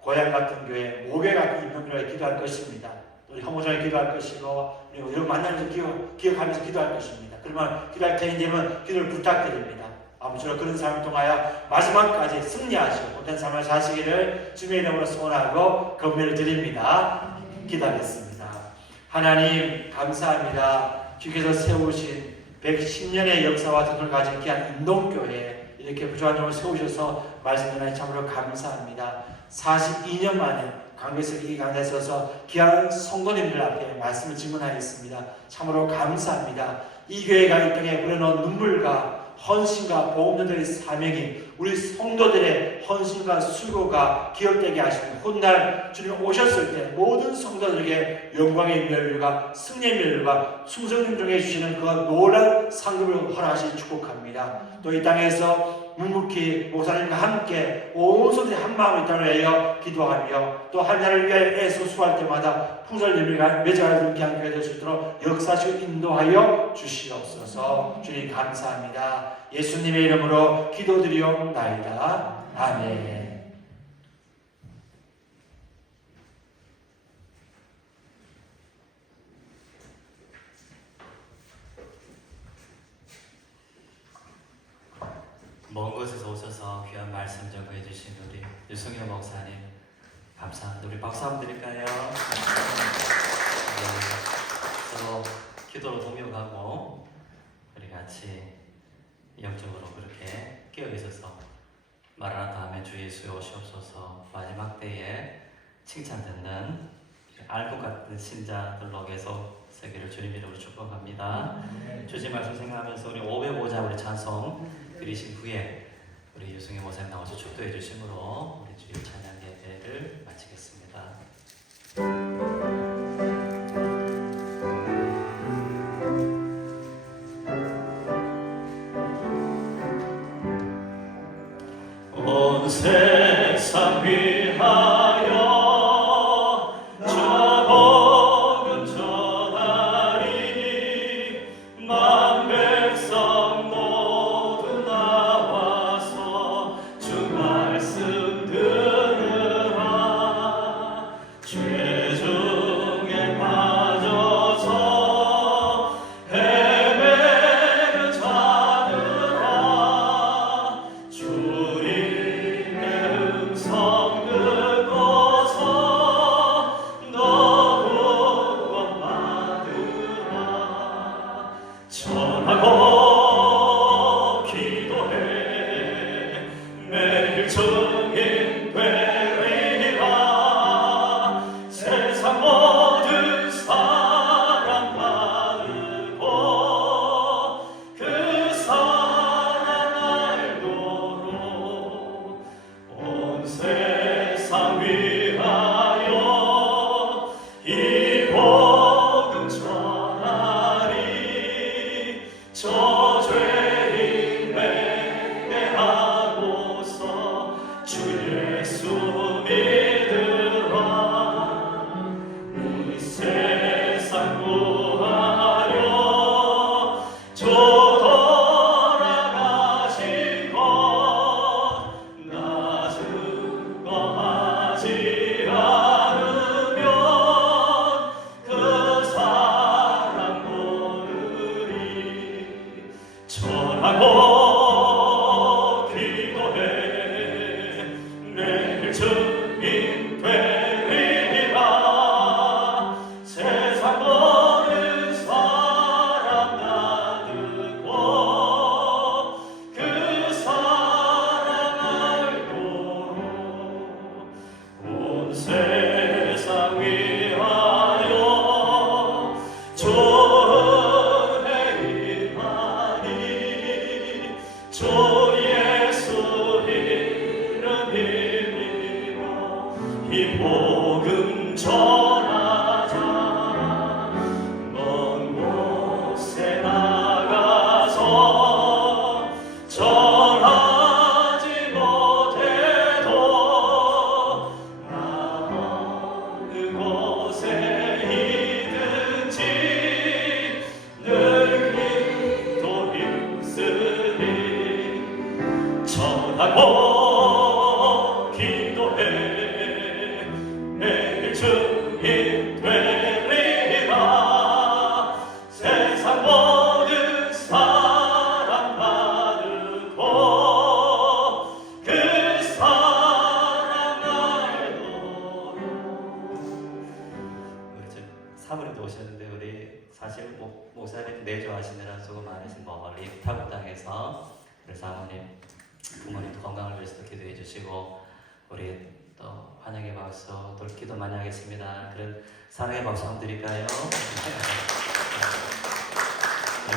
고향 같은 교회, 모교회 같은 인명교회에 기도할 것입니다. 우리 형무장에 기도할 것이고 그리고 이런 만나면서 기억하면서 기도할 것입니다. 그러면 기도할 때이 되면 기도를 부탁드립니다. 아무쪼록 그런 삶을 통하여 마지막까지 승리하시고 못된 삶을 사시기를 주님의 이름으로 소원하고 건배를 드립니다. 기도하겠습니다. 하나님 감사합니다. 주께서 세우신 110년의 역사와 전통을 가진 귀한 인동교회 이렇게 부족한 점을 세우셔서 말씀 전하니 참으로 감사합니다. 42년 만에 강배석 이 강단에 서서 귀한 성도님들 앞에 말씀을 증언하겠습니다. 참으로 감사합니다. 이 교회가 이 땅에 뿌려놓은 눈물과 헌신과 복음전도의 사명이 우리 성도들의 헌신과 수고가 기억되게 하시는 훗날 주님 오셨을 때 모든 성도들에게 영광의 멸류가 승리의 멸류가 충성을 인정해 주시는 그 놀라운 상급을 허락하시니 축복합니다. 또 이 땅에서 묵묵히 목사님과 함께 온 손들이 한 마음을 따르며 기도하며 또 하나님을 위하여 애써 수할 때마다 풍성한 열매가 맺어가는 귀한 교회 될 수 있도록 역사시고 인도하여 주시옵소서. 주님 감사합니다. 예수님의 이름으로 기도드리옵나이다. 아멘. 먼 곳에서 오셔서 귀한 말씀 전해 주신 우리 유승현 목사님 감사합니다. 우리 박수 한번 드릴까요? 서로 기도로 동역하고 우리 같이 영적으로 그렇게 깨어 있어서 마라나타 하면 주 예수에 오시옵소서. 마지막 때에 칭찬 듣는 알 것 같은 신자들로 계속 세계를 주님 이름으로 축복합니다. 주신 말씀 생각하면서 우리 505자 우리 찬송 드리신 후에 우리 유승희 목사님 나와서 축도해 주심으로 우리 주일 찬양 예배를 마치겠습니다. 온 세상 위하여 저 복음 전하리니 만 백성 모두 나와서 주 말씀 들으라. 죄 중에 빠져서 헤매는 자들아 주님의 음성 듣고서 너 구원받으라. 전하고 기도해 매일 증인 되리라. 세상 모든 사랑 받고 그 사랑 알도록 온 세상 위하여 이 복음 전하리. 저 죄인 회개하고서 주 예수 믿으라. 우리 세상 구하려 주 돌아가신 것 낮은 거 하지 않으면 그 사랑 모르리. 전하고 기도해 매일 증인 되리라. 세상 모든 사랑 나누고 그 사랑 알도록 온 세상 위하여 좋은 행하니 주 예수 이름 힘입어 이 복음 전하자. 먼 곳에 나가서 전하지 못해도 나 어느 곳에 있든지 늘 기도 힘쓰리. 전하고 기도해 매일 증인 되리라. 세상 모든 사랑 받고 그 사랑 알도록. 우리 지금 사모님도 오셨는데 우리 사실 목사님 내조하시느라 수고 많으신 멀리 타국 땅에서 우리 사모님 부모님 건강을 위해서 기도해 주시고 우리 또 환영의 박수 또 기도 많이 하겠습니다. 그런 사랑의 박수 한번 드릴까요?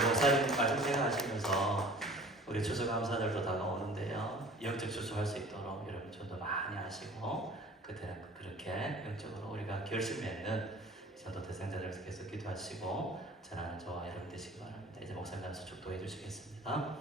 목사님 말씀 생각하시면서 우리 추수감사절도 다가오는데요. 영적 추수할 수 있도록 여러분 전도 많이 하시고 그때는 그렇게 영적으로 우리가 결심 맺는 전도 대상자들에서 계속 기도하시고 전하는 저와 여러분 되시기 바랍니다. 이제 목사님 나와서 축도해 주시겠습니다.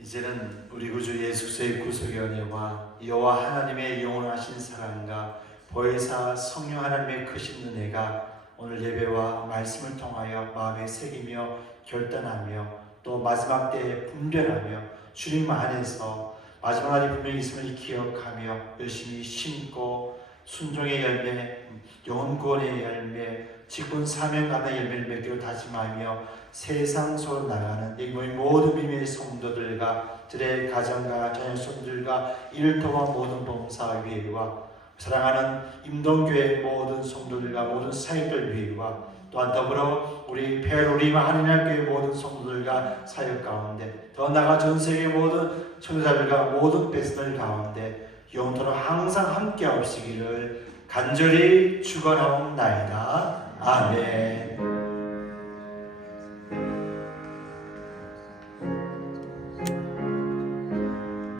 이제는 우리 구주 예수 그리스도의 구속의 은혜와 여호와 하나님의 영원하신 사랑과 보혜사 성령 하나님의 크신 은혜가 오늘 예배와 말씀을 통하여 마음에 새기며 결단하며 또 마지막 때에 분별하며 주님 안에서 마지막 날이 분명히 있음을 기억하며 열심히 심고 순종의 열매, 영혼 구원의 열매, 직분 사명감의 열매를 맺기로 다짐하며 세상 속으로 나가는 이 모든 비밀의 성도들과 들의 가정과 자녀손들과 이를 통한 모든 봉사위회와 사랑하는 임동교회 모든 성도들과 모든 사역들 위회와 또한 더불어 우리 페로리마 한인학교의 모든 성도들과 사역 가운데 더 나아가 전세계 모든 청자들과 모든 백성들 가운데 영원토록 항상 함께 하시기를 간절히 축원하옵나이다. 아멘.